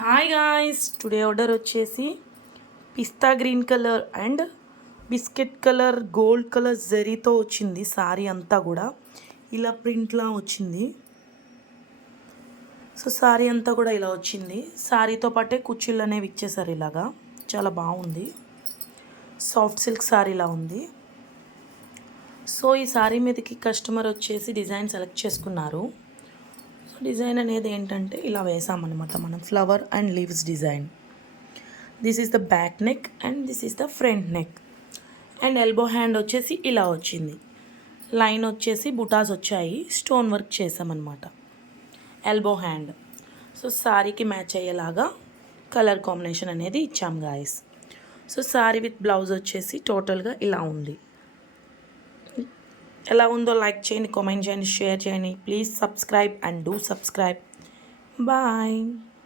Hi guys, today order వచ్చేసి పిస్తా green colour and biscuit colour gold colour జరీతో వచ్చింది. సారీ అంతా కూడా ఇలా ప్రింట్లా వచ్చింది. సో సారీ అంతా కూడా ఇలా వచ్చింది. సారీతో పాటే కుచ్చిళ్ళు అనేవి ఇచ్చేసారు. ఇలాగా చాలా బాగుంది. సాఫ్ట్ సిల్క్ సారీలా ఉంది. సో ఈ సారీ మీదకి కస్టమర్ వచ్చేసి డిజైన్ సెలెక్ట్ చేసుకున్నారు. డిజైన్ అనేది ఏంటంటే ఇలా వేసామన్నమాట మనం, flower and leaves design. This is the back neck and this is the front neck. And elbow hand వచ్చేసి ఇలా వచ్చింది. లైన్ వచ్చేసి బుటాస్ వచ్చాయి, స్టోన్ వర్క్ చేసామన్నమాట ఎల్బో హ్యాండ్. సో సారీకి మ్యాచ్ అయ్యేలాగా కలర్ కాంబినేషన్ అనేది ఇచ్చాం guys. So sorry with blouse వచ్చేసి టోటల్గా ఇలా ఉంది. ఎలా ఉందో లైక్ చేయండి, కామెంట్ చేయండి, షేర్ చేయండి. Please subscribe and do subscribe. Bye.